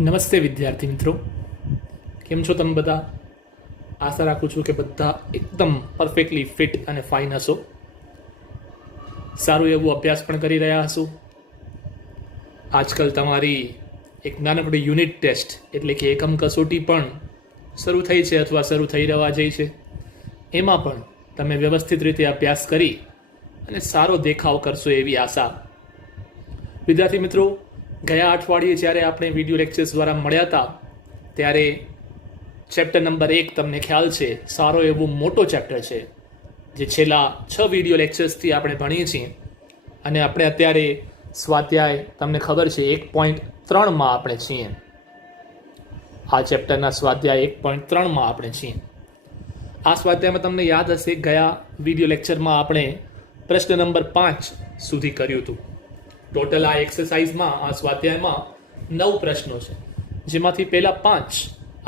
નમસ્તે વિદ્યાર્થી મિત્રો, કેમ છો તમે બધા? આશા રાખું છું કે બધા એકદમ પરફેક્ટલી ફિટ અને ફાઇન હશો. સારું એવું અભ્યાસ પણ કરી રહ્યા હશો. આજકાલ તમારી એક નાનકડી યુનિટ ટેસ્ટ એટલે કે એકમ કસોટી પણ શરૂ થઈ છે અથવા શરૂ થઈ રહેવા જઈ છે. એમાં પણ તમે વ્યવસ્થિત રીતે અભ્યાસ કરી અને સારો દેખાવ કરશો એવી આશા. વિદ્યાર્થી મિત્રો, ગયા અઠવાડિયે જ્યારે આપણે વિડીયો લેક્ચર્સ દ્વારા મળ્યા હતા ત્યારે ચેપ્ટર નંબર 1 તમને ખ્યાલ છે સારો એવો મોટો ચેપ્ટર છે જે છેલ્લા 6 વિડીયો લેક્ચર્સથી આપણે ભણીએ છીએ. અને આપણે અત્યારે સ્વાધ્યાય તમને ખબર છે 1.3માં આપણે છીએ. આ ચેપ્ટરના સ્વાધ્યાય 1.3માં આપણે છીએ. આ સ્વાધ્યાયમાં તમને યાદ હશે ગયા વિડીયો લેક્ચરમાં આપણે પ્રશ્ન નંબર 5 સુધી કર્યું હતું. ટોટલ આ એક્સરસાઇઝમાં આ સ્વાધ્યાયમાં 9 પ્રશ્નો છે, જેમાંથી પહેલા 5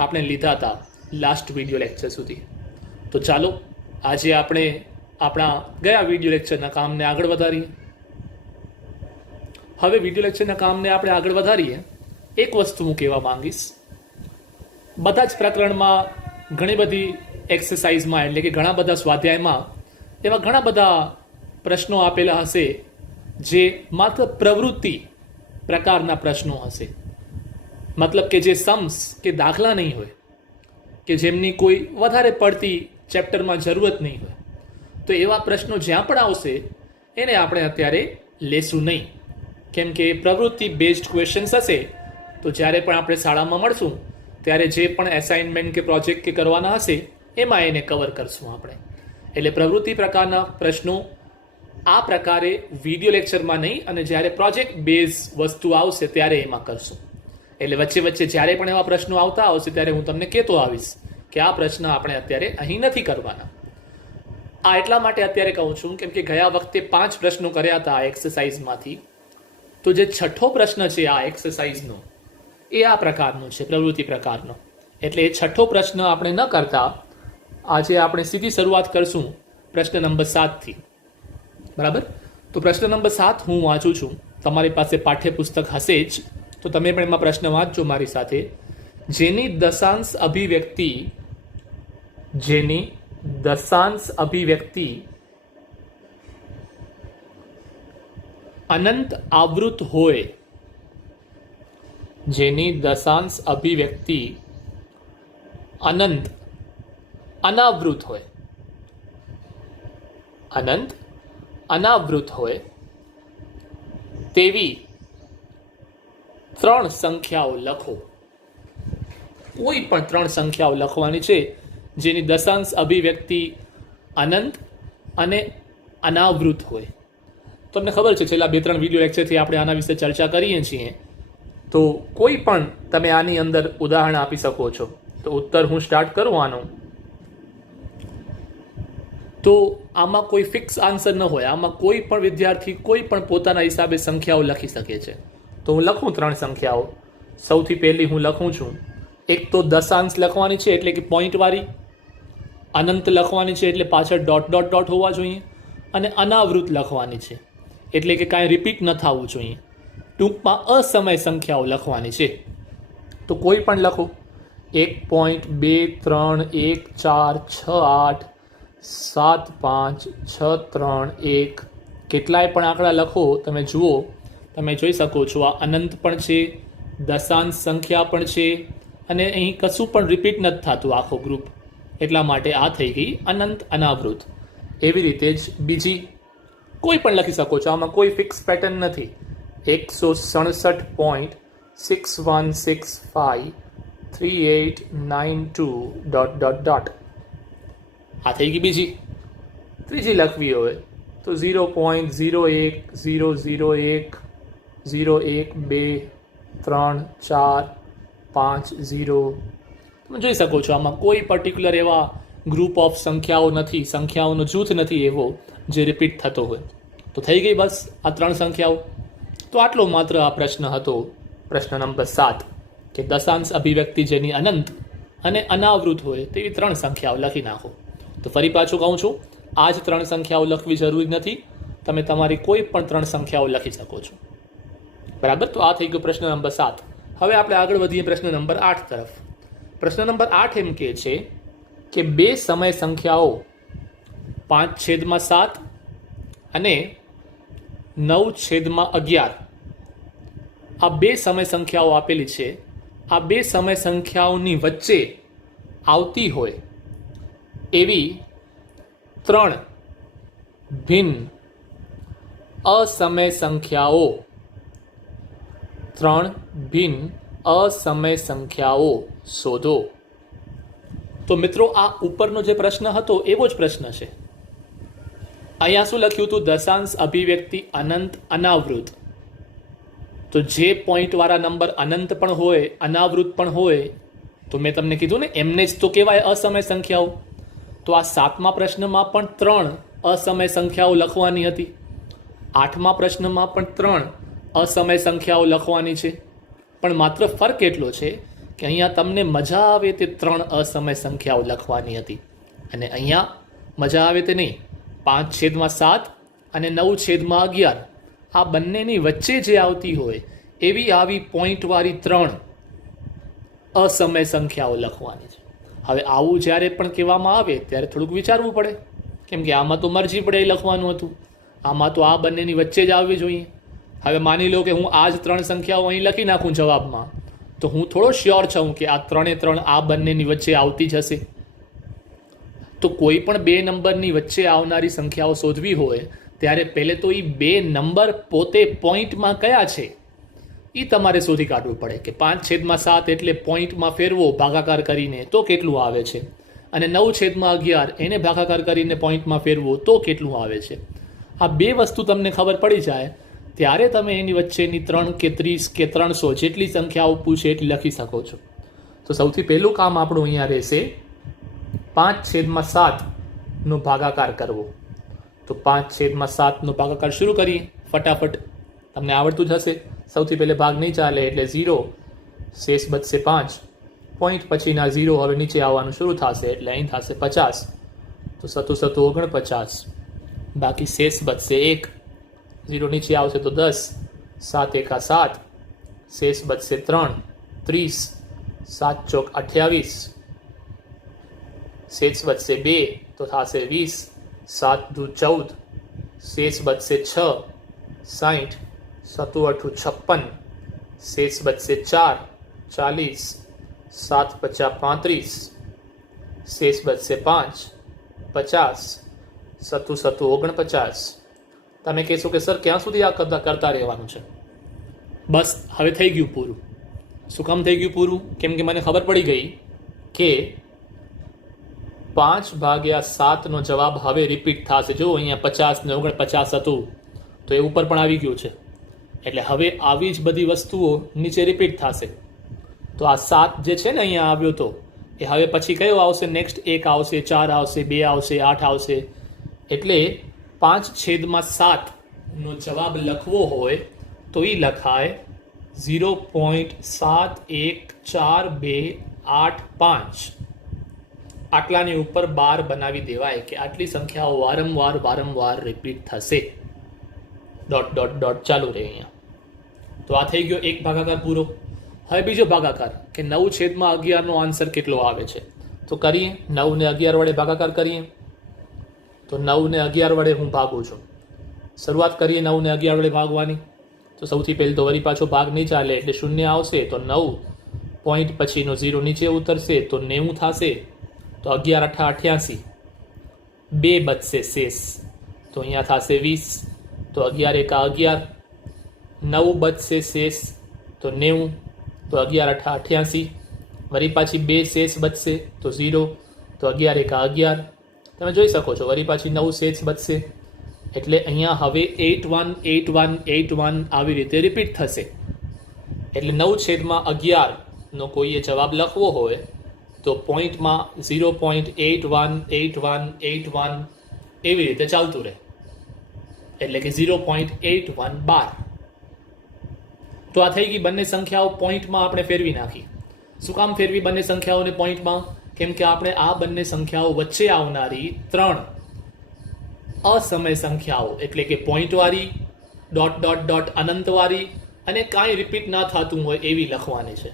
આપણે લીધા હતા લાસ્ટ વિડીયો લેક્ચર સુધી. તો ચાલો આજે આપણે આપણા ગયા વિડીયો લેક્ચરના કામને આગળ વધારીએ. હવે વિડીયો લેક્ચરના કામને આપણે આગળ વધારીએ. એક વસ્તુ હું કહેવા માંગીશ, બધા જ પ્રકરણમાં ઘણી બધી એક્સરસાઇઝમાં એટલે કે ઘણા બધા સ્વાધ્યાયમાં એવા ઘણા બધા પ્રશ્નો આપેલા હશે જે માત્ર પ્રવૃત્તિ પ્રકારના પ્રશ્નો હશે. મતલબ કે જે सम्स કે દાખલા નહીં હોય, કે જેમની કોઈ વધારે પડતી ચેપ્ટરમાં જરૂરત નહીં હોય. તો એવા પ્રશ્નો જ્યાં પણ આવશે એને આપણે અત્યારે લેશું નહીં, કેમ કે પ્રવૃત્તિ બેઝડ ક્વેશ્ચન્સ હશે. તો જ્યારે પણ આપણે શાળામાં મળશું ત્યારે જે પણ એસાઇનમેન્ટ કે પ્રોજેક્ટ કે કરવાના હશે એમાં એને કવર કરશું આપણે. એટલે પ્રવૃત્તિ પ્રકારના પ્રશ્નો આ પ્રકારે વિડીયો લેક્ચરમાં નહીં, અને જ્યારે પ્રોજેક્ટ બેઝ વસ્તુ આવશે ત્યારે એમાં કરશું. એટલે વચ્ચે વચ્ચે જ્યારે પણ એવા પ્રશ્નો આવતા આવશે ત્યારે હું તમને કહેતો આવીશ કે આ પ્રશ્ન આપણે અત્યારે અહીં નથી કરવાના. આ એટલા માટે અત્યારે કહું છું કેમ કે ગયા વખતે 5 પ્રશ્નો કર્યા હતા આ એક્સરસાઇઝમાંથી. તો જે છઠ્ઠો પ્રશ્ન છે આ એક્સરસાઇઝનો એ આ પ્રકારનો છે, પ્રવૃત્તિ પ્રકારનો. એટલે એ છઠ્ઠો પ્રશ્ન આપણે ન કરતા આજે આપણે સીધી શરૂઆત કરશું પ્રશ્ન નંબર 7થી. બરાબર? તો પ્રશ્ન નંબર 7 હું વાંચું છું. તમારી પાસે પાઠ્યપુસ્તક હશે જ, તો તમે પણ એમાં પ્રશ્ન વાંચજો મારી સાથે. જેની દશાંશ અભિવ્યક્તિ અનંત આવૃત હોય, જેની દશાંશ અભિવ્યક્તિ અનંત અનાવૃત હોય, અનંત અનાવૃત હોય તેવી 3 સંખ્યાઓ લખો. કોઈ પણ 3 સંખ્યાઓ લખવાની છે જેની દશાંશ અભિવ્યક્તિ અનંત અને અનાવૃત હોય. તમને ખબર છે છેલ્લા 2-3 વિડીયો લેક્ચરથી આપણે આના વિશે ચર્ચા કરીએ છીએ. તો કોઈ પણ તમે આની અંદર ઉદાહરણ આપી શકો છો. તો ઉત્તર હું સ્ટાર્ટ કરું આનો, તો આમાં કોઈ ફિક્સ આન્સર ન હોય. આમાં કોઈ પણ વિદ્યાર્થી કોઈ પણ પોતાના હિસાબે સંખ્યાઓ લખી શકે છે. તો હું લખું 3 સંખ્યાઓ. સૌથી પહેલી હું લખું છું, એક તો દશાંશ લખવાની છે એટલે કે પોઈન્ટવાળી, અનંત લખવાની છે એટલે પાછળ ડોટ ડોટ ડોટ હોવા જોઈએ, અને અનાવૃત લખવાની છે એટલે કે કાંઈ રિપીટ ન થવું જોઈએ. ટૂંકમાં અસમય સંખ્યાઓ લખવાની છે. તો કોઈ પણ લખો. 1.23146 7 5 6 3 1 કેટલાય પણ આંકડા લખો. તમે જુઓ, તમે જોઈ શકો છો આ અનંત પણ છે, દશાંશ સંખ્યા પણ છે, અને અહીં કશું પણ રિપીટ નથી થતું આખો ગ્રુપ. એટલા માટે આ થઈ ગઈ અનંત અનાવૃત. એવી રીતે જ બીજી કોઈ પણ લખી શકો છો. આમાં કોઈ ફિક્સ પેટર્ન નથી. 167.6153892 ... આ થઈ ગઈ બીજી. ત્રીજી લખવી હોય તો 0.01001012345 તમે જોઈ શકો છો આમાં કોઈ પર્ટિક્યુલર એવા ગ્રુપ ઓફ સંખ્યાઓ નથી, સંખ્યાઓનો જૂથ નથી એવો જે રિપીટ થતો હોય. તો થઈ ગઈ બસ આ 3 સંખ્યાઓ. તો આટલો માત્ર આ પ્રશ્ન હતો, પ્રશ્ન નંબર 7, કે દશાંશ અભિવ્યક્તિ જેની અનંત અને અનાવૃત હોય તેવી 3 સંખ્યાઓ લખી નાખો. તો ફરી પાછું કહું છું, આ જ 3 સંખ્યાઓ લખવી જરૂરી નથી. તમે તમારી કોઈ પણ 3 સંખ્યાઓ લખી શકો છો. બરાબર? તો આ થઈ ગયો પ્રશ્ન નંબર 7. હવે આપણે આગળ વધીએ પ્રશ્ન નંબર 8 તરફ. પ્રશ્ન નંબર 8 એમ કહે છે કે બે સમય સંખ્યાઓ 5/7 અને 9/11 આ બે સમય સંખ્યાઓ આપેલી છે. આ બે સમય સંખ્યાઓની વચ્ચે આવતી હોય એવી ત્રણ ભિન્ન અસમય સંખ્યાઓ શોધો. તો મિત્રો આ ઉપરનો જે પ્રશ્ન હતો એવો જ પ્રશ્ન છે. અહીંયા શું લખ્યું હતું? દશાંશ અભિવ્યક્તિ અનંત અનાવૃત. તો જે પોઈન્ટવાળા નંબર અનંત પણ હોય અનાવૃત પણ હોય તો મેં તમને કીધું ને એમને જ તો કહેવાય અસમય સંખ્યાઓ. તો આ 7મા પ્રશ્નમાં પણ 3 અસમય સંખ્યાઓ લખવાની હતી. 8મા પ્રશ્નમાં પણ 3 અસમય સંખ્યાઓ લખવાની છે. પણ માત્ર ફરક એટલો છે કે અહીંયા તમને મજા આવે તે 3 અસમય સંખ્યાઓ લખવાની હતી અને અહીંયા મજા આવે તે નહીં. 5/7 અને 9/11 આ બંનેની વચ્ચે જે આવતી હોય એવી આવી પોઈન્ટવાળી 3 અસમય સંખ્યાઓ લખવાની છે. હવે આવું જ્યારે પણ કહેવામાં આવે ત્યારે થોડુંક વિચારવું પડે, કેમ કે આમાં તો મરજી પડે એ લખવાનું હતું. આમાં તો આ બંનેની વચ્ચે જ આવવી જોઈએ. હવે માની લો કે હું આ જ 3 સંખ્યાઓ અહીં લખી નાખું જવાબમાં, તો હું થોડો શ્યોર છું કે આ 3 આ બંનેની વચ્ચે આવતી જ હશે. તો કોઈ પણ બે નંબરની વચ્ચે આવનારી સંખ્યાઓ શોધવી હોય ત્યારે પહેલે તો એ બે નંબર પોતે પોઈન્ટમાં કયા છે એ તમારે શોધી કાઢવું પડે કે 5/7 એટલે પોઈન્ટમાં ફેરવો ભાગાકાર કરીને તો કેટલું આવે છે, અને 9/11 એને ભાગાકાર કરીને પોઈન્ટમાં ફેરવો તો કેટલું આવે છે. આ બે વસ્તુ તમને ખબર પડી જાય ત્યારે તમે એની વચ્ચેની 3 કે 30 કે 300 જેટલી સંખ્યાઓ પૂછે એટલી લખી શકો છો. તો સૌથી પહેલું કામ આપણું અહીંયા રહેશે 5/7 નો ભાગાકાર કરવો. તો 5/7 નો ભાગાકાર શરૂ કરીએ ફટાફટ, તમને આવડતું જ હશે. સૌથી પહેલે ભાગ નહીં ચાલે એટલે 0, શેષ બચશે 5, પોઈન્ટ પછીના 0 હવે નીચે આવવાનું શરૂ થશે એટલે અહીં થશે 50. તો 7 7 49, બાકી શેષ બચશે 1, 0 નીચે આવશે તો 10, 7 1 7, શેષ બચશે 3, 30, 7 ચોક 28, શેષ બચશે 2 તો થશે 20, 7 દુ 14, શેષ બચશે 6, 60, 7 8 56, શેષ બચશે 4, 40, 7 50 35, શેષ બચશે 5, 50, 7 7 49. તમે કહેશો કે સર ક્યાં સુધી આ કરતા રહેવાનું છે? બસ હવે થઈ ગયું પૂરું. શું કામ થઈ ગયું પૂરું? કેમ કે મને ખબર પડી ગઈ કે 5/7 નો જવાબ હવે રિપીટ થશે. જો અહીંયા 50 ને 49 હતું તો એ ઉપર પણ આવી ગયું છે, એટલે હવે આવી જ બધી વસ્તુઓ નીચે રિપીટ થશે. તો આ 7 જે છે ને અહીંયા આવ્યો તો એ હવે પછી કયો આવશે? નેક્સ્ટ 1 આવશે, 4 આવશે, 2 આવશે, 8 આવશે. એટલે 5/7 નો જવાબ લખવો હોય તો એ લખાય 0.714285. આટલાની ઉપર 12 બનાવી દેવાય કે આટલી સંખ્યાઓ વારંવાર રિપીટ થશે. ડોટ ડોટ ડોટ ચાલુ રહે અહીંયા. તો આ થઈ ગયો એક ભાગાકાર પૂરો. હવે બીજો ભાગાકાર કે 9/11 નો આન્સર કેટલો આવે છે તો કરીએ. 9 ને 11 વડે ભાગાકાર કરીએ તો 9 ને 11 વડે હું ભાગું છું. શરૂઆત કરીએ 9 ને 11 વડે ભાગવાની. તો સૌથી પહેલું તો વળી પાછો ભાગ નહીં ચાલે એટલે 0 આવશે તો 9, પોઈન્ટ પછીનો 0 નીચે ઉતરશે તો 90 થશે. તો 11 8 88, 2 બચશે શેષ તો અહીંયા થશે 20. તો 11 1 11, 9 બચશે શેષ તો 90. તો 11 8 88, વળી પાછી 2 શેષ બચશે તો 0. તો 11 1 11, તમે જોઈ શકો છો વળી પાછી 9 શેષ બચશે. એટલે અહીંયા હવે 818181 આવી રીતે રિપીટ થશે. એટલે 9/11 નો કોઈએ જવાબ લખવો હોય તો પોઈન્ટમાં 0.818181 એવી રીતે ચાલતું રહે, એટલે કે 0.8112. તો આ થઈ ગઈ બંને સંખ્યાઓ પોઈન્ટમાં આપણે ફેરવી નાખી. શું કામ ફેરવી બંને સંખ્યાઓને પોઈન્ટમાં? કેમ કે આપણે આ બંને સંખ્યાઓ વચ્ચે આવનારી 3 અસમય સંખ્યાઓ એટલે કે પોઈન્ટવાળી, ડોટ ડોટ ડોટ અનંતવાળી અને કાંઈ રિપીટ ના થતું હોય એવી લખવાની છે.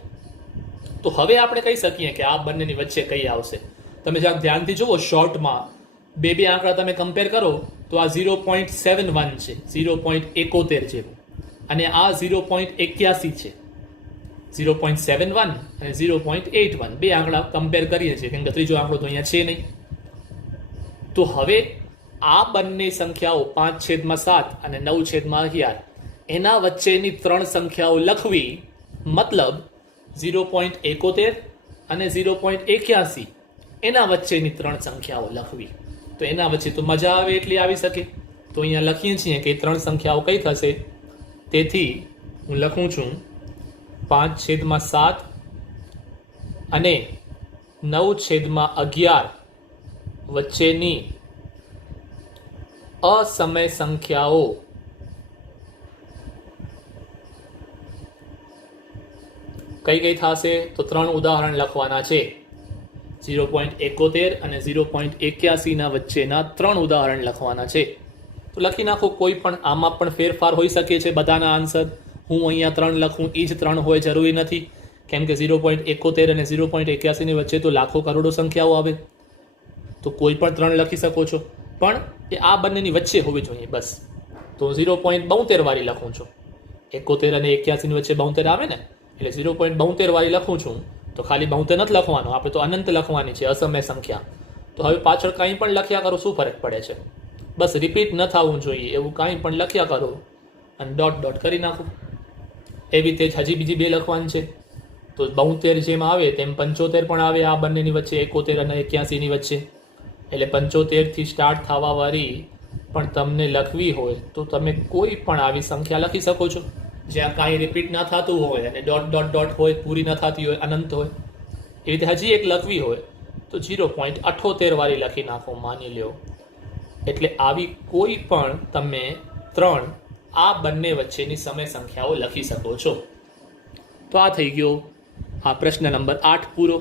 તો હવે આપણે કહી શકીએ કે આ બંનેની વચ્ચે કઈ આવશે. તમે જ્યાં ધ્યાનથી જુઓ શોર્ટમાં બે આંકડા તમે કમ્પેર કરો તો આ 0.71 છે, 0.71 જેવું, અને આ 0.81 છે. 0.71 અને 0.81 બે આંકડા કમ્પેર કરીએ છીએ, કેમ કે ત્રીજો આંકડો તો અહીંયા છે નહીં. તો હવે આ બંને સંખ્યાઓ 5/7 અને 9/11 એના વચ્ચેની ત્રણ સંખ્યાઓ લખવી, મતલબ 0.71 અને 0.81 એના વચ્ચેની ત્રણ સંખ્યાઓ લખવી. તો એના વચ્ચે તો મજા આવે એટલી આવી શકે. તો અહીંયા લખીએ છીએ કે ત્રણ સંખ્યાઓ કઈ થશે. તેથી હું લખું છું 5/7 અને 9/11 વચ્ચેની અસમય સંખ્યાઓ કઈ થશે. તો ત્રણ ઉદાહરણ લખવાના છે. 0.71 અને 0.81 ના વચ્ચેના ત્રણ ઉદાહરણ લખવાના છે. તો લખી નાખો. કોઈ પણ આમાં પણ ફેરફાર હોઈ શકે છે. બધાના આન્સર હું અહીંયા 3 લખું એ જ 3 હોય જરૂરી નથી, કેમ કે 0.71 અને 0.81 ની વચ્ચે તો લાખો કરોડો સંખ્યાઓ આવે. તો કોઈ પણ 3 લખી શકો છો, પણ એ આ બંનેની વચ્ચે હોવી જોઈએ બસ. તો 0.72 વાળી લખું છું. 71 અને 81 ની વચ્ચે 72 આવે ને, એટલે 0.72 વાળી લખું છું. તો ખાલી 72 નથી લખવાનું, આપણે તો અનંત લખવાની છે, અસમય સંખ્યા. તો હવે પાછળ કાંઈ પણ લખ્યા કરો, શું ફરક પડે છે? બસ રિપીટ ન થવું જોઈએ એવું કાંઈ પણ લખ્યા કરો અને ડોટ કરી નાખો. એવી રીતે હજી બીજી બે લખવાની છે. તો 72 જેમ આવે તેમ 75 પણ આવે આ બંનેની વચ્ચે, 71 અને 81 ની વચ્ચે. એટલે 75 થી સ્ટાર્ટ થવા વાળી પણ તમને લખવી હોય તો તમે કોઈ પણ આવી સંખ્યા લખી શકો છો, જ્યાં કાંઈ રિપીટ ના થતું હોય અને ડોટ હોય, પૂરી ન થતી હોય, અનંત હોય. એવી રીતે હજી એક લખવી હોય તો 0.78 વાળી લખી નાખો, માની લ્યો. એટલે આવી કોઈ પણ તમે 3 આ બંને વચ્ચેની સમય સંખ્યાઓ લખી શકો છો. તો આ થઈ ગયો આ પ્રશ્ન નંબર 8 પૂરો.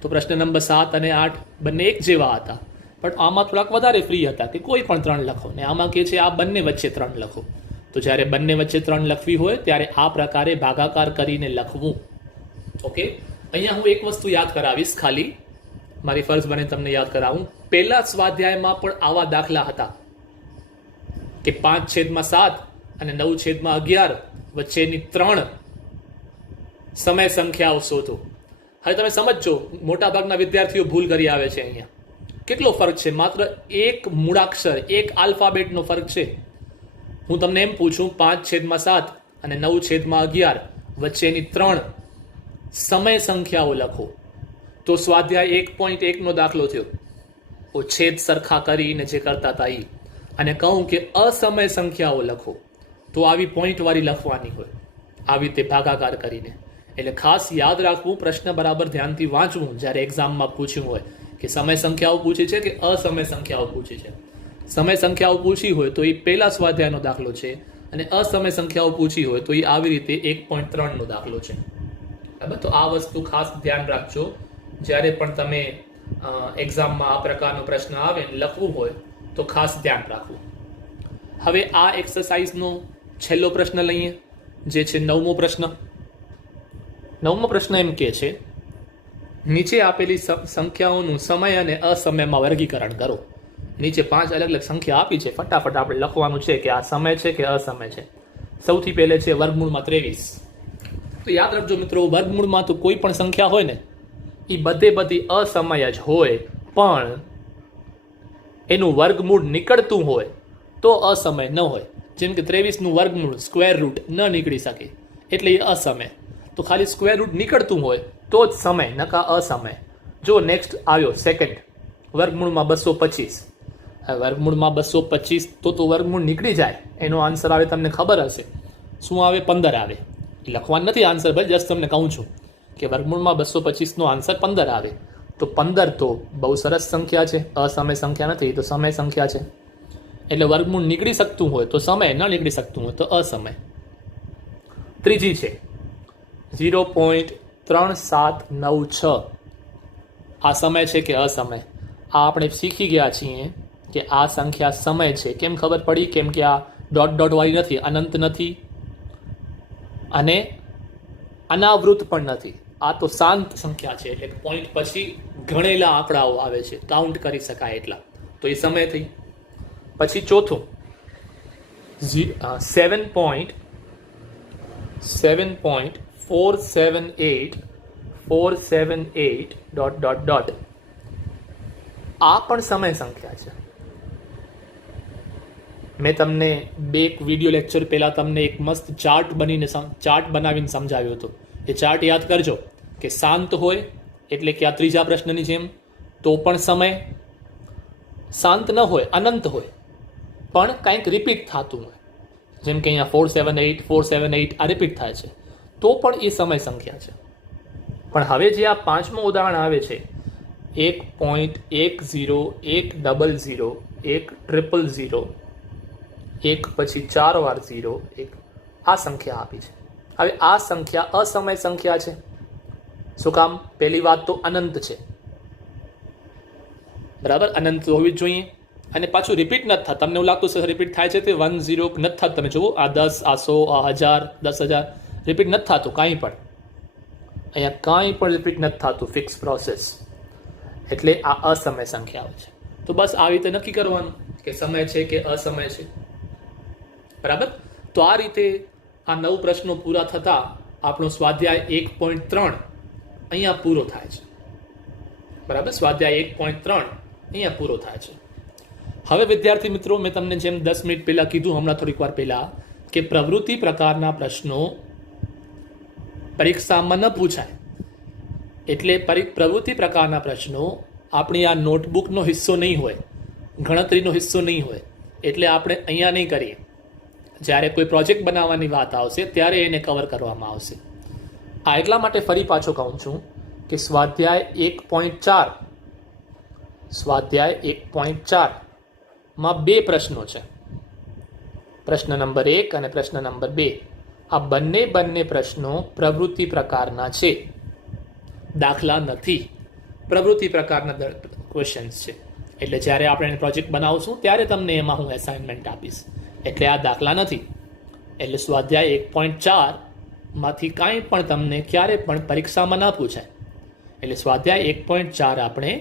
તો પ્રશ્ન નંબર 7 અને 8 બંને એક જેવા હતા, પણ આમાં થોડાક વધારે ફ્રી હતા કે કોઈ પણ 3 લખો, ને આમાં કે છે આ બંને વચ્ચે 3 લખો. તો જ્યારે બંને વચ્ચે 3 લખવી હોય ત્યારે આ પ્રકારે ભાગાકાર કરીને લખવું. ઓકે, અહીંયા હું એક વસ્તુ યાદ કરાવીશ, ખાલી મારી ફરજ બને તમને યાદ કરાવું. પહેલા સ્વાધ્યાયમાં પણ આવા દાખલા હતા કે 5/7 અને 9/11 વચ્ચેની 3 સમય સંખ્યાઓ શોધો. હવે તમે સમજો, મોટાભાગના વિદ્યાર્થીઓ ભૂલ કરી આવે છે. અહીંયા કેટલો ફરક છે? માત્ર એક મૂળાક્ષર, એક આલ્ફાબેટનો ફરક છે. હું તમને એમ પૂછું 5/7 અને 9/11 વચ્ચેની 3 સમય સંખ્યાઓ લખો, તો સ્વાધ્યાય 1.1 નો દાખલો થયો. છેદ સરખા કરીને જે કરતા હતા એ. અને કહું કે અસમય સંખ્યાઓ લખો, તો આવી પોઈન્ટ વાળી લખવાની હોય, આવી રીતે ભાગાકાર કરીને. એટલે ખાસ યાદ રાખવું, પ્રશ્ન બરાબર ધ્યાનથી વાંચવું જ્યારે એક્ઝામમાં પૂછ્યું હોય કે સમય સંખ્યાઓ પૂછી છે કે અસમય સંખ્યાઓ પૂછી છે. સમય સંખ્યાઓ પૂછી હોય તો એ પહેલા સ્વાધ્યાયનો દાખલો છે, અને અસમય સંખ્યાઓ પૂછી હોય તો એ આવી રીતે 1.3 નો દાખલો છે. બરાબર? તો આ વસ્તુ ખાસ ધ્યાન રાખજો જ્યારે પણ તમે એક્ઝામમાં આ પ્રકારનો પ્રશ્ન આવે લખવું હોય તો ખાસ ધ્યાન રાખવું. હવે આ એક્સરસાઇઝનો છેલ્લો પ્રશ્ન લઈએ, જે છે 9મો પ્રશ્ન. 9મો પ્રશ્ન એમ કે છે, નીચે આપેલી સંખ્યાઓનું સમય અને અસમયમાં વર્ગીકરણ કરો. નીચે 5 અલગ અલગ સંખ્યા આપી છે, ફટાફટ આપણે લખવાનું છે કે આ સમય છે કે અસમય છે. સૌથી પહેલે છે વર્ગમૂળમાં 23. તો યાદ રાખજો મિત્રો, વર્ગમૂળમાં તો કોઈ પણ સંખ્યા હોય ને એ બધી અસમય જ હોય, પણ એનું વર્ગમૂળ નીકળતું હોય તો અસમય ન હોય. જેમ કે 23નું વર્ગમૂળ સ્ક્વેર રૂટ ન નીકળી શકે એટલે એ અસમય. તો ખાલી સ્ક્વેર રૂટ નીકળતું હોય તો જ સમય, નકા અસમય. જો નેક્સ્ટ આવ્યો સેકન્ડ, વર્ગમૂળમાં 225. હવે વર્ગમૂળમાં 225 તો વર્ગમૂળ નીકળી જાય, એનો આન્સર આવે તમને ખબર હશે શું આવે? 15 આવે. લખવાનું નથી આન્સર, ભાઈ જસ્ટ તમને કહું છું કે વર્ગમૂળમાં 225 નો આન્સર 15 આવે. તો 15 તો બહુ સરસ સંખ્યા છે, અસમય સંખ્યા નથી, તો સમય સંખ્યા છે. એટલે વર્ગમૂળ નીકળી શકતું હોય તો સમય, ન નીકળી શકતું હોય તો અસમય. ત્રીજી છે 0.3796. આ સમય છે કે અસમય? આ આપણે શીખી ગયા છીએ કે આ સંખ્યા સમય છે. કેમ ખબર પડી? કેમ કે આ ડોટ વાળી નથી, અનંત નથી, અને અનાવૃત પણ નથી. આ તો શાંત સંખ્યા છે, એટલે પોઈન્ટ પછી ગણેલા આંકડાઓ આવે છે, કાઉન્ટ કરી શકાય એટલા. તો એ સમય થઈ. પછી ચોથું 7.478 ડોટ ડોટ ડોટ. આ પણ સમય સંખ્યા છે. મેં તમને એક વિડીયો લેક્ચર પહેલાં તમને એક મસ્ત ચાર્ટ બનાવીને સમજાવ્યો હતો. એ ચાર્ટ યાદ કરજો કે શાંત હોય એટલે કે આ ત્રીજા પ્રશ્નની જેમ તો પણ સમય, શાંત ન હોય, અનંત હોય પણ કંઈક રિપીટ થતું હોય, જેમ કે અહીંયા 478 આ રિપીટ થાય છે, તો પણ એ સમય સંખ્યા છે. પણ હવે જે આ પાંચમું ઉદાહરણ આવે છે 1.10100 100 એક પછી 4 વાર 0 1, આ સંખ્યા આપી છે. હવે આ સંખ્યા અસમય સંખ્યા છે. શું કામ? પહેલી વાત તો અનંત છે, બરાબર, અનંત હોવી જ જોઈએ. અને પાછું રિપીટ નથી થતા. તમને એવું લાગતું છે રિપીટ થાય છે, તે 1 0 નથી થતું. તમે જુઓ આ 10 આ 100 આ 1000 10,000 રિપીટ નથી થતું કાંઈ પણ. અહીંયા કાંઈ પણ રિપીટ નથી થતું, ફિક્સ પ્રોસેસ. એટલે આ અસમય સંખ્યાઓ છે. તો બસ આવી રીતે નક્કી કરવાનું કે સમય છે કે અસમય છે, બરાબર. તો આ રીતે આ 9 પ્રશ્નો પૂરા થતા આપણો સ્વાધ્યાય 1.3 અહીંયા પૂરો થાય છે, બરાબર. સ્વાધ્યાય 1.3 અહીંયા પૂરો થાય છે. હવે વિદ્યાર્થી મિત્રો, મેં તમને જેમ 10 મિનિટ પહેલાં કીધું, હમણાં થોડીક વાર પહેલાં, કે પ્રવૃત્તિ પ્રકારના પ્રશ્નો પરીક્ષામાં ન પૂછાય. એટલે પ્રવૃત્તિ પ્રકારના પ્રશ્નો આપણી આ નોટબુકનો હિસ્સો નહીં હોય, ગણતરીનો હિસ્સો નહીં હોય. એટલે આપણે અહીંયા નહીં કરીએ. જ્યારે કોઈ પ્રોજેક્ટ બનાવવાની વાત આવશે ત્યારે એને કવર કરવામાં આવશે. આ એટલા માટે ફરી પાછો કહું છું કે સ્વાધ્યાય 1.4 માં 2 પ્રશ્નો છે, પ્રશ્ન નંબર 1 અને પ્રશ્ન નંબર 2. આ બંને પ્રશ્નો પ્રવૃત્તિ પ્રકારના છે, દાખલા નથી. પ્રવૃત્તિ પ્રકારના ક્વેશ્ચન્સ છે. એટલે જ્યારે આપણે પ્રોજેક્ટ બનાવશું ત્યારે તમને એમાં હું એસાઇનમેન્ટ આપીશ. એટલે આ દાખલા નથી. એટલે સ્વાધ્યાય 1.4 માંથી કાંઈ પણ તમને ક્યારે પણ પરીક્ષામાં ના પૂછાય. એટલે સ્વાધ્યાય 1.4 આપણે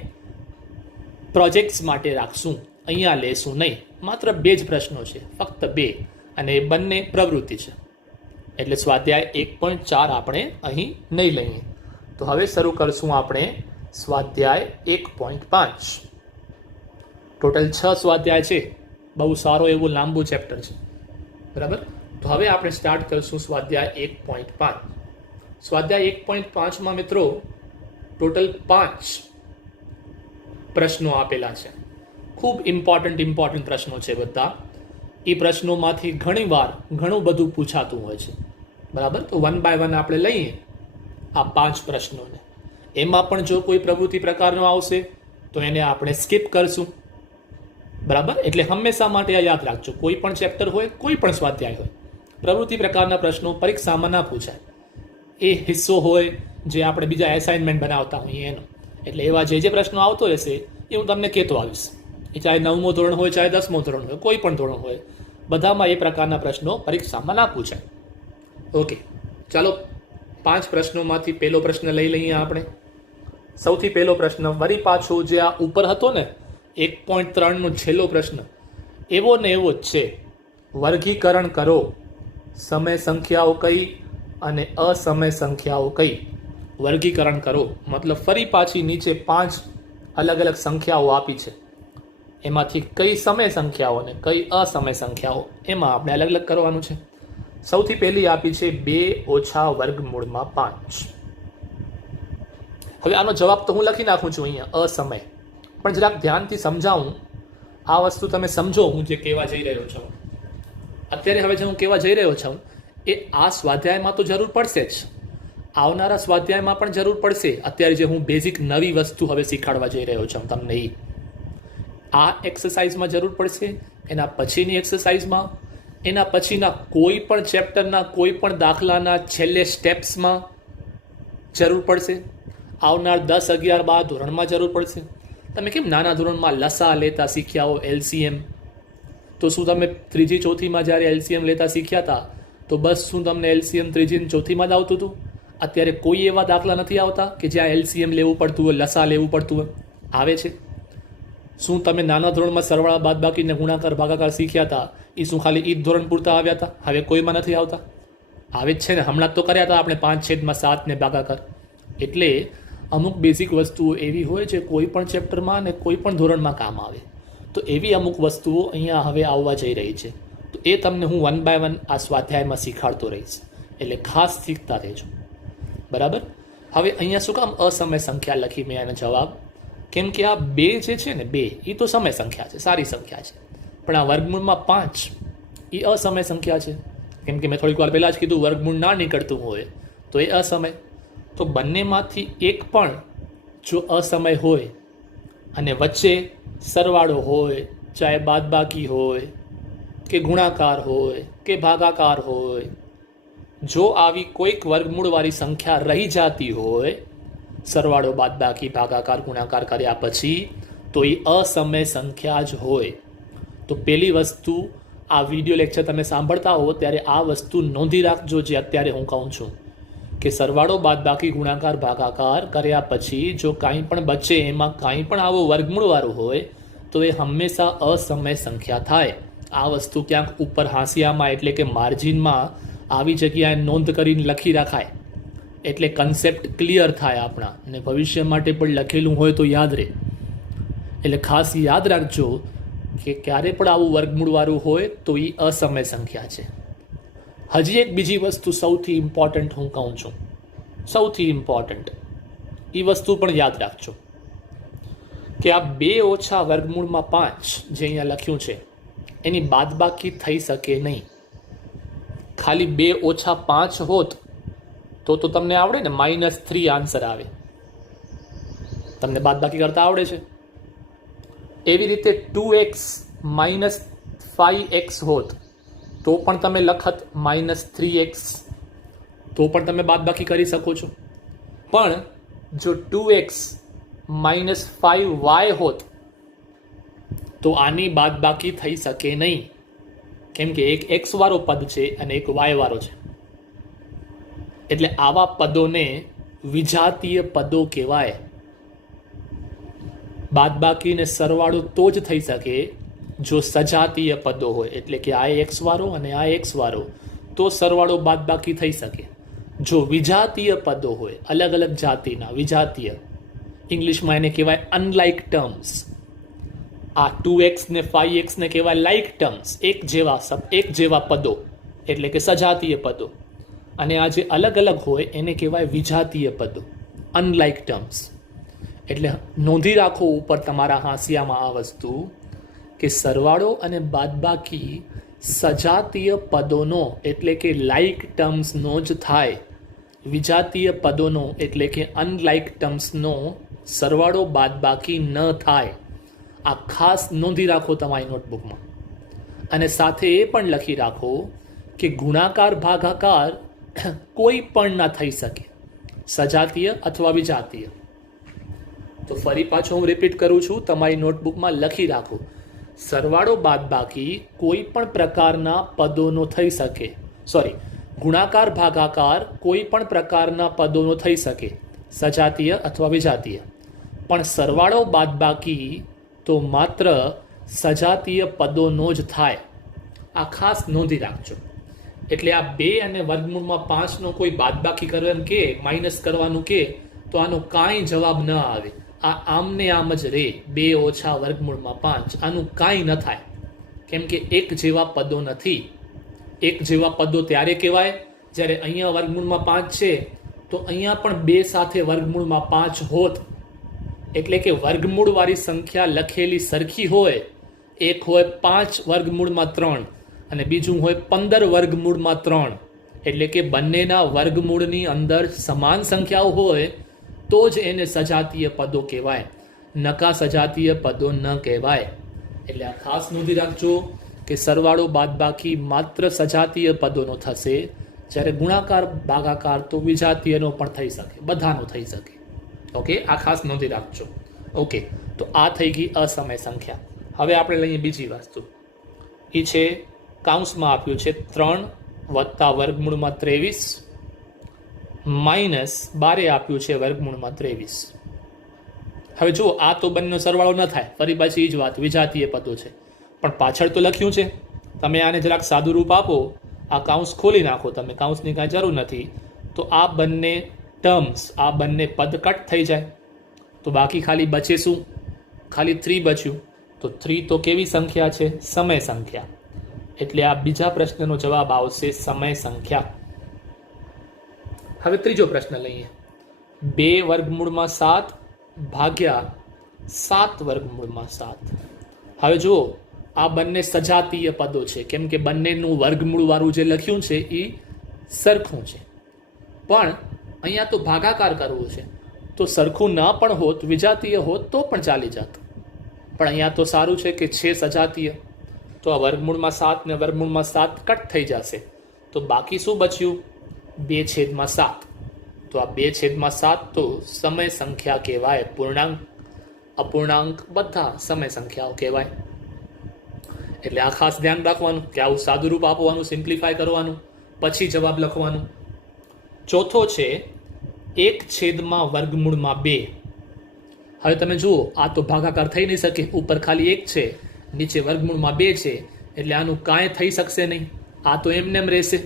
પ્રોજેક્ટ્સ માટે રાખશું, અહીંયા લેશું નહીં. માત્ર 2 જ પ્રશ્નો છે, ફક્ત 2, અને એ બંને પ્રવૃત્તિ છે. એટલે સ્વાધ્યાય 1.4 આપણે અહીં નહીં લઈએ. તો હવે શરૂ કરશું આપણે સ્વાધ્યાય 1.5. ટોટલ 6 સ્વાધ્યાય છે. બહુ સારો એવું લાંબુ ચેપ્ટર છે, બરાબર. તો હવે આપણે સ્ટાર્ટ કરીશું સ્વાધ્યાય 1.5. સ્વાધ્યાય 1.5માં મિત્રો ટોટલ 5 પ્રશ્નો આપેલા છે. ખૂબ ઇમ્પોર્ટન્ટ પ્રશ્નો છે બધા. એ પ્રશ્નોમાંથી ઘણીવાર ઘણું બધું પૂછાતું હોય છે, બરાબર. તો 1 by 1 આપણે લઈએ આ 5 પ્રશ્નોને. એમાં પણ જો કોઈ પ્રવૃત્તિ પ્રકારનો આવશે તો એને આપણે સ્કીપ કરશું, બરાબર. એટલે હંમેશા માટે આ યાદ રાખજો, કોઈ પણ ચેપ્ટર હોય, કોઈ પણ સ્વાધ્યાય હોય, પ્રવૃત્તિ પ્રકારના પ્રશ્નો પરીક્ષામાં ના પૂછાય. એ હિસ્સો હોય જે આપણે બીજા એસાઇનમેન્ટ બનાવતા હોઈએ એનો. એટલે એવા જે પ્રશ્નો આવતો રહેશે એ હું તમને કહેતો આવીશ. એ ચાહે 9મું ધોરણ હોય, ચાહે 10મું ધોરણ હોય, કોઈ પણ ધોરણ હોય, બધામાં એ પ્રકારના પ્રશ્નો પરીક્ષામાં ના પૂછાય. ઓકે, ચાલો 5 પ્રશ્નોમાંથી પહેલો પ્રશ્ન લઈ લઈએ આપણે. સૌથી પહેલો પ્રશ્ન વળી પાછો જે આ ઉપર હતો ને 1.3નો છેલ્લો પ્રશ્ન, એવો ને એવો જ છે. વર્ગીકરણ કરો, સમય સંખ્યાઓ કઈ અને અસમય સંખ્યાઓ કઈ. વર્ગીકરણ કરો મતલબ ફરી પાછી નીચે 5 અલગ અલગ સંખ્યાઓ આપી છે, એમાંથી કઈ સમય સંખ્યાઓ અને કઈ અસમય સંખ્યાઓ, એમાં આપણે અલગ અલગ કરવાનું છે. સૌથી પહેલી આપી છે 2 - વર્ગમૂળમાં 5. હવે આનો જવાબ તો હું લખી નાખું છું અહીંયા અસમય, પણ જરાક ધ્યાનથી સમજાવું. આ વસ્તુ તમે સમજો હું જે કહેવા જઈ રહ્યો છું અત્યારે. હવે જે હું કહેવા જઈ રહ્યો છું એ આ સ્વાધ્યાયમાં તો જરૂર પડશે જ, આવનારા સ્વાધ્યાયમાં પણ જરૂર પડશે. અત્યારે જે હું બેઝિક નવી વસ્તુ હવે શીખવાડવા જઈ રહ્યો છું તમને, એ આ એક્સરસાઇઝમાં જરૂર પડશે, એના પછીની એક્સરસાઇઝમાં, એના પછીના કોઈ પણ ચેપ્ટરના કોઈ પણ દાખલાના છેલ્લે સ્ટેપ્સમાં જરૂર પડશે. આવનાર 10, 11, 12 ધોરણમાં જરૂર પડશે. તમે કેમ નાના ધોરણમાં લસા લેતા શીખ્યા હો, LCM, તો શું તમે 3જી 4થીમાં જ્યારે LCM લેતા શીખ્યા હતા તો બસ શું તમને એલસીએમ ત્રીજી અને ચોથીમાં જ આવતું હતું? અત્યારે કોઈ એવા દાખલા નથી આવતા કે જ્યાં એલસીએમ લેવું પડતું હોય, લસા લેવું પડતું હોય? આવે છે. શું તમે નાના ધોરણમાં સરવાળા બાદબાકીને ગુણાકાર ભાગાકાર શીખ્યા હતા? એ શું ખાલી ઈ જ ધોરણ પૂરતા આવ્યા હતા? હવે કોઈમાં નથી આવતા? આવે જ છે ને. હમણાં તો કર્યા હતા આપણે 5/7 ને ભાગાકાર. એટલે અમુક બેઝિક વસ્તુઓ એવી હોય છે કોઈ પણ ચેપ્ટરમાં અને કોઈ પણ ધોરણમાં કામ આવે. તો એવી અમુક વસ્તુઓ અહીંયા હવે આવવા જઈ રહી છે. તો એ તમને હું 1 by 1 આ સ્વાધ્યાયમાં શીખાડતો રહીશ. એટલે ખાસ શીખતા રહેજો. બરાબર. હવે અહીંયા શું કામ અસમય સંખ્યા લખી મેં એનો જવાબ? કેમ કે આ 2 જે છે ને 2 એ તો સમય સંખ્યા છે, સારી સંખ્યા છે. પણ આ વર્ગમૂળમાં 5 એ અસમય સંખ્યા છે. કેમ કે મેં થોડીક વાર પહેલાં જ કીધું વર્ગમૂળ ના નીકળતું હોય તો એ અસમય. તો બંનેમાંથી એક પણ જો અસમય હોય અને વચ્ચે સરવાળો હોય, ચાહે બાદબાકી હોય કે ગુણાકાર હોય કે ભાગાકાર હોય, જો આવી કોઈક વર્ગમૂળવાળી સંખ્યા રહી જતી હોય સરવાળો બાદબાકી ભાગાકાર ગુણાકાર કર્યા પછી, તો એ અસમય સંખ્યા જ હોય. તો પહેલી વસ્તુ, આ વિડીયો લેક્ચર તમે સાંભળતા હો ત્યારે આ વસ્તુ નોંધી રાખજો જે અત્યારે હું કહું છું કે સરવાળો બાદબાકી ગુણાકાર ભાગાકાર કર્યા પછી જો કાંઈ પણ બચે, એમાં કાંઈ પણ આવો વર્ગમૂળવાળું હોય તો એ હંમેશા અસમય સંખ્યા થાય. આ વસ્તુ ક્યાંક ઉપર હાંસિયામાં એટલે કે માર્જિનમાં આવી જગ્યાએ નોંધ કરીને લખી રાખાય એટલે કન્સેપ્ટ ક્લિયર થાય આપણા, અને ભવિષ્ય માટે પણ લખેલું હોય તો યાદ રહે. એટલે ખાસ યાદ રાખજો કે ક્યારે પણ આવું વર્ગમૂળવાળું હોય તો એ અસમય સંખ્યા છે. હજી એક બીજી વસ્તુ સૌથી ઇમ્પોર્ટન્ટ હું કહું છું, સૌથી ઇમ્પોર્ટન્ટ એ વસ્તુ પણ યાદ રાખજો કે આ 2 ઓછા વર્ગમૂળમાં 5 જે અહીંયા લખ્યું છે એની બાદબાકી થઈ શકે નહીં. ખાલી 2 ઓછા 5 હોત તો તમને આવડે ને, -3 આન્સર આવે. તમને બાદબાકી કરતા આવડે છે. એવી રીતે 2x - 5x હોત તો પણ તમે લખત -3x, તો પણ તમે બાદબાકી કરી શકો છો. પણ જો 2x - 5y હોત તો આની બાદબાકી થઈ શકે નહીં. કેમ કે એક x વાળો પદ છે અને એક y વાળો છે. એટલે આવા પદોને વિજાતીય પદો કહેવાય. બાદબાકી ને સરવાળો તો જ થઈ શકે જો સજાતીય પદો હોય, એટલે કે આ x વાળો અને આ x વાળો, તો સરવાળો બાદબાકી થઈ શકે. જો વિજાતીય પદો હોય, અલગ અલગ જાતિના વિજાતીય, ઇંગ્લિશમાં એને કહેવાય અનલાઇક ટર્મ્સ. આ 2x ને 5x ને કહેવાય લાઇક ટર્મ્સ, એક જેવા પદો, એટલે કે સજાતીય પદો. અને આ જે અલગ અલગ હોય એને કહેવાય વિજાતીય પદો, અનલાઇક ટર્મ્સ. એટલે નોંધી રાખો ઉપર તમારા હાંસિયામાં આ વસ્તુ કે સરવાળો અને બાદબાકી સજાતીય પદોનો એટલે કે લાઇક ટર્મ્સનો જ થાય. વિજાતીય પદોનો એટલે કે અનલાઇક ટર્મ્સનો સરવાળો બાદબાકી ન થાય. આ ખાસ નોંધી રાખો તમારી નોટબુકમાં. અને સાથે એ પણ લખી રાખો કે ગુણાકાર ભાગાકાર કોઈ પણ ના થઈ શકે, સજાતીય અથવા વિજાતીય. તો ફરી પાછો હું રિપીટ કરું છું, તમારી નોટબુકમાં લખી રાખો, સરવાળો બાદબાકી કોઈ પણ પ્રકારના પદોનો થઈ શકે, ગુણાકાર ભાગાકાર કોઈ પણ પ્રકારના પદોનો થઈ શકે, સજાતીય અથવા વિજાતીય. પણ સરવાળો બાદબાકી તો માત્ર સજાતીય પદોનો જ થાય. આ ખાસ નોંધી રાખજો. એટલે આ 2 અને વર્ગમૂળમાં 5નો કોઈ બાદબાકી કરવાનું કે માઇનસ કરવાનું કે તો આનો કાંઈ જવાબ ન આવે. આ આમને આમ જ રે. 2 ઓછા વર્ગમૂળમાં 5 આનું કાંઈ ન થાય. કેમ કે એક જેવા પદો નથી. એક જેવા પદો ત્યારે કહેવાય જ્યારે અહીંયા વર્ગમૂળમાં 5 છે તો અહીંયા પણ 2 સાથે વર્ગમૂળમાં 5 હોત. એટલે કે વર્ગમૂળવાળી સંખ્યા લખેલી સરખી હોય. એક હોય 5 વર્ગમૂળમાં 3 અને બીજું હોય 15 વર્ગમૂળમાં 3. એટલે કે બંનેના વર્ગમૂળની અંદર સમાન સંખ્યાઓ હોય તો જ એને સજાતીય પદો કહેવાય, નકા સજાતીય પદો ન કહેવાય. એટલે આ ખાસ નોંધી રાખજો કે સરવાળો બાદબાકી માત્ર સજાતીય પદોનો થશે, જ્યારે ગુણાકાર ભાગાકાર તો વિજાતીયનો પણ થઈ શકે, બધાનો થઈ શકે. ઓકે, આ ખાસ નોંધી રાખજો. ઓકે, તો આ થઈ ગઈ અસમય સંખ્યા. હવે આપણે લઈએ બીજી વસ્તુ. એ છે કાઉન્સમાં આપ્યું છે 3 વત્તા વર્ગમૂળમાં 23 માઇનસ 12 આપ્યું છે વર્ગમૂળમાં 23. હવે જુઓ, આ તો બંનેનો સરવાળો ન થાય, ફરી પાછી એ જ વાત, વિજાતીય પદો છે, પણ પાછળ તો લખ્યું છે. તમે આને જરાક સાદું રૂપ આપો, આ કાઉન્સ ખોલી નાખો, તમે કાઉન્સની કાંઈ જરૂર નથી, તો આ બંને ટર્મ્સ, આ બંને પદ કટ થઈ જાય. તો બાકી ખાલી બચે શું? ખાલી 3 બચ્યું. તો 3 તો કેવી સંખ્યા છે? સમય સંખ્યા. એટલે આ બીજા પ્રશ્નનો જવાબ આવશે સમય સંખ્યા. હવે ત્રીજો પ્રશ્ન લઈએ. 2 વર્ગમૂળમાં 7 ભાગ્યા 7 વર્ગમૂળમાં 7. હવે જુઓ, આ બંને સજાતીય પદો છે, કેમ કે બંનેનું વર્ગમૂળવાળું જે લખ્યું છે એ સરખું છે, પણ અહીંયા તો ભાગાકાર કરવું છે. તો સરખું ન પણ હોત, વિજાતીય હોત તો પણ ચાલી જાત, પણ અહીંયા તો સારું છે કે છે સજાતીય. તો આ વર્ગમૂળમાં 7 ને વર્ગમૂળમાં 7 કટ થઈ જશે. તો બાકી શું બચ્યું? 2/7. તો આ 2/7 તો સમય સંખ્યા કહેવાય. પૂર્ણાંક, અપૂર્ણાંક બધા સમય સંખ્યાઓ કહેવાય. એટલે આ ખાસ ધ્યાન રાખવાનું કે આવું સાદું રૂપ આપવાનું, સિમ્પ્લિફાય કરવાનું, પછી જવાબ લખવાનું. ચોથો છે 1/2. હવે તમે જુઓ, આ તો ભાગાકાર થઈ નહીં શકે, ઉપર ખાલી 1 છે, નીચે વર્ગમૂળમાં 2 છે, એટલે આનું કાંઈ થઈ શકશે નહીં. આ તો એમનેમ રહેશે.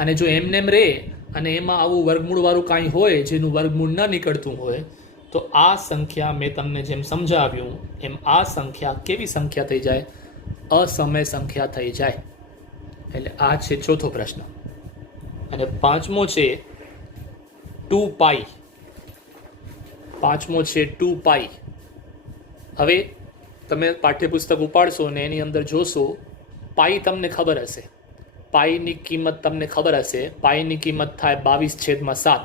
અને જો એમનેમ રહે અને એમાં આવું વર્ગમૂળવાળું કાંઈ હોય જેનું વર્ગમૂળ ન નીકળતું હોય, તો આ સંખ્યા મેં તમને જેમ સમજાવ્યું એમ આ સંખ્યા કેવી સંખ્યા થઈ જાય? અસમય સંખ્યા થઈ જાય. એટલે આ છે ચોથો પ્રશ્ન. અને પાંચમો છે 2π. હવે તમે પાઠ્યપુસ્તક ઉપાડશો ને એની અંદર જોશો, પાઈ તમને ખબર હશે, પાઈની કિંમત તમને ખબર હશે. પાઈની કિંમત થાય 22/7,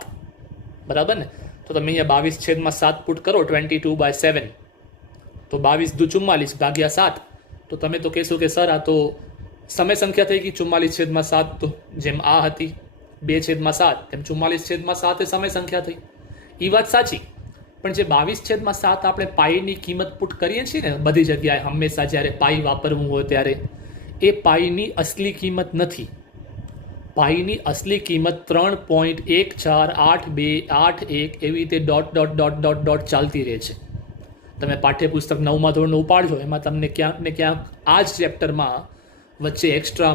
બરાબર ને? તો તમે અહીંયા 22/7 પુટ કરો, 22/7, તો 22 × 44 ભાગ્યા 7. તો તમે તો કહેશો કે સર આ તો સમય સંખ્યા થઈ ગઈ 44/7. તો જેમ આ હતી 2/7 તેમ 44/7 એ સમય સંખ્યા થઈ. એ વાત સાચી, પણ જે 22/7 આપણે પાઈની કિંમત પુટ કરીએ છીએ ને બધી જગ્યાએ, હંમેશા જ્યારે પાઈ વાપરવું હોય ત્યારે, એ પાઈની અસલી કિંમત નથી. પાઈની અસલી કિંમત 3.14821 એવી રીતે ડોટ ચાલતી રહે છે. તમે પાઠ્યપુસ્તક 9મા ધોરણનું ઉપાડજો, એમાં તમને ક્યાંક ને ક્યાંક આ જ ચેપ્ટરમાં વચ્ચે એક્સ્ટ્રા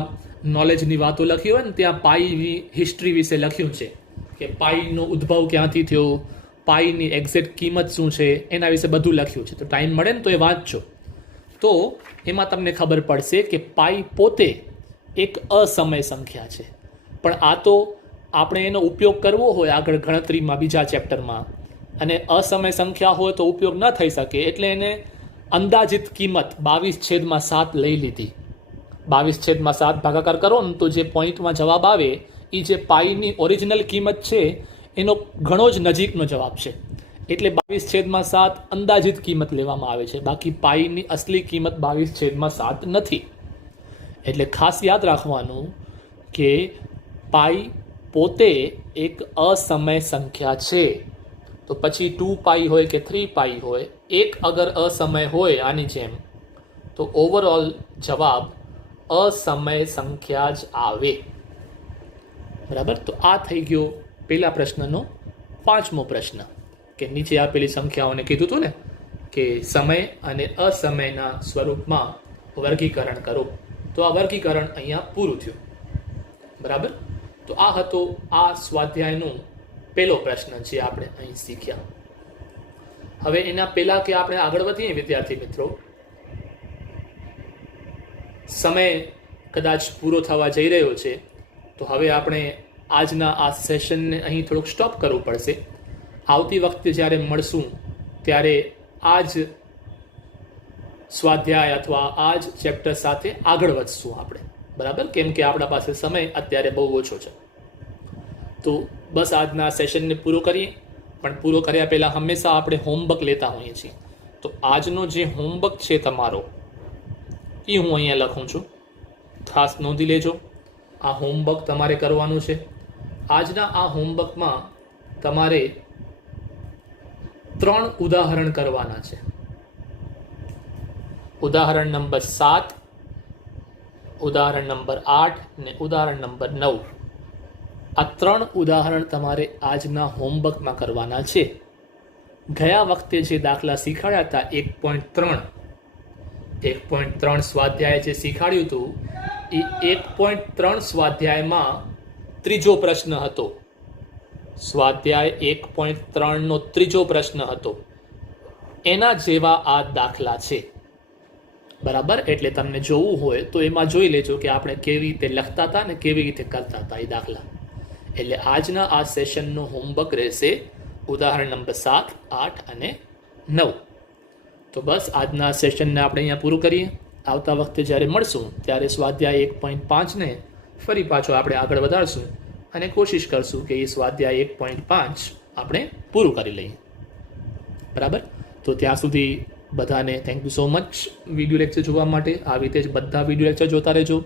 નોલેજની વાતો લખી હોય ને, ત્યાં પાઈની હિસ્ટ્રી વિશે લખ્યું છે કે પાઈનો ઉદ્ભવ ક્યાંથી થયો, પાઈની એક્ઝેક્ટ કિંમત શું છે, એના વિશે બધું લખ્યું છે. તો ટાઈમ મળે ને તો એ વાંચજો, તો એમાં તમને ખબર પડશે કે પાઈ પોતે એક અસમય સંખ્યા છે. પણ આ તો આપણે એનો ઉપયોગ કરવો હોય આગળ ગણતરીમાં બીજા ચેપ્ટરમાં, અને અસમય સંખ્યા હોય તો ઉપયોગ ન થઈ શકે, એટલે એને અંદાજિત કિંમત 22/7 લઈ લીધી. 22/7 ભાગાકાર કરો ને તો જે પોઈન્ટમાં જવાબ આવે એ જે પાઈની ઓરિજિનલ કિંમત છે એનો ઘણો જ નજીકનો જવાબ છે. એટલે 22/7 અંદાજિત કિંમત લેવામાં આવે છે, બાકી પાઈની અસલી કિંમત 22/7 નથી. એટલે ખાસ યાદ રાખવાનું કે પાઈ પોતે એક અસમય સંખ્યા છે. તો પછી 2π હોય કે 3π હોય, એક અગર અસમય હોય આની જેમ, તો ઓવરઓલ જવાબ અસમય સંખ્યા જ આવે. બરાબર? તો આ થઈ ગયો પહેલા પ્રશ્નનો 5મો પ્રશ્ન, કે નીચે આપેલી સંખ્યાઓને કીધું હતું ને કે સમય અને અસમયના સ્વરૂપમાં વર્ગીકરણ કરો. તો આ વર્ગીકરણ અહીંયા પૂરું થયું. બરાબર? તો આ હતો આ સ્વાધ્યાયનું પહેલો પ્રશ્ન જે આપણે અહીં શીખ્યા. હવે એના પહેલા કે આપણે આગળ વધીએ વિદ્યાર્થી મિત્રો, સમય કદાચ પૂરો થવા જઈ રહ્યો છે, તો હવે આપણે આજના આ સેશનને અહીં થોડુંક સ્ટોપ કરવું પડશે. આવતી વખતે જ્યારે મળશું ત્યારે આ જ સ્વાધ્યાય અથવા આ જ ચેપ્ટર સાથે આગળ વધશું આપણે. બરાબર? કેમ કે આપણા પાસે સમય અત્યારે બહુ ઓછો છે. તો બસ આજના સેશનને પૂરો કરીએ, પણ પૂરો કર્યા પહેલાં હંમેશા આપણે હોમવર્ક લેતા હોઈએ છીએ. તો આજનો જે હોમવર્ક છે તમારો, એ હું અહીંયા લખું છું, ખાસ નોંધી લેજો. આ હોમવર્ક તમારે કરવાનું છે. આજના આ હોમવર્કમાં તમારે 3 ઉદાહરણ કરવાના છે. ઉદાહરણ નંબર 7, ઉદાહરણ નંબર 8 ને ઉદાહરણ નંબર 9. આ 3 ઉદાહરણ તમારે આજના હોમવર્કમાં કરવાના છે. ગયા વખતે જે દાખલા શીખવાડ્યા હતા 1.3 સ્વાધ્યાય જે શીખવાડ્યું હતું એ 1.3 સ્વાધ્યાયમાં ત્રીજો પ્રશ્ન હતો. સ્વાધ્યાય 1.3 નો ત્રીજો પ્રશ્ન હતો. એના જેવા આ દાખલા છે. બરાબર, એટલે તમને જોવું હોય તો એમાં જોઈ લેજો કે આપણે કેવી રીતે લખતા હતા ને કેવી રીતે કરતા હતા એ દાખલા. એટલે આજના આ સેશનનો હોમવર્ક રહેશે ઉદાહરણ નંબર 7, 8 અને 9. તો બસ આજના સેશનને આપણે અહીંયા પૂરું કરીએ. આવતા વખતે જ્યારે મળશું ત્યારે સ્વાધ્યાય 1.5 ને ફરી પાછો આપણે આગળ વધારશું અને કોશિશ કરશું કે એ સ્વાધ્યાય 1.5 આપણે પૂરું કરી લઈએ. બરાબર, તો ત્યાં સુધી બધાને thank you so much video lecture જોવા માટે. આવી રીતે જ બધા વિડીયો લેક્ચર જોતા રહેજો.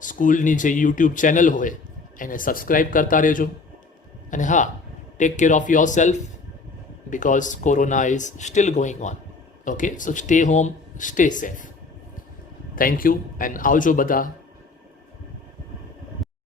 સ્કૂલની જે યુટ્યુબ ચેનલ હોય એને સબસ્ક્રાઈબ કરતા રહેજો. અને હા, take care of your self because corona is still going on. Okay, so stay home, stay safe. Thank you and આવજો બધા.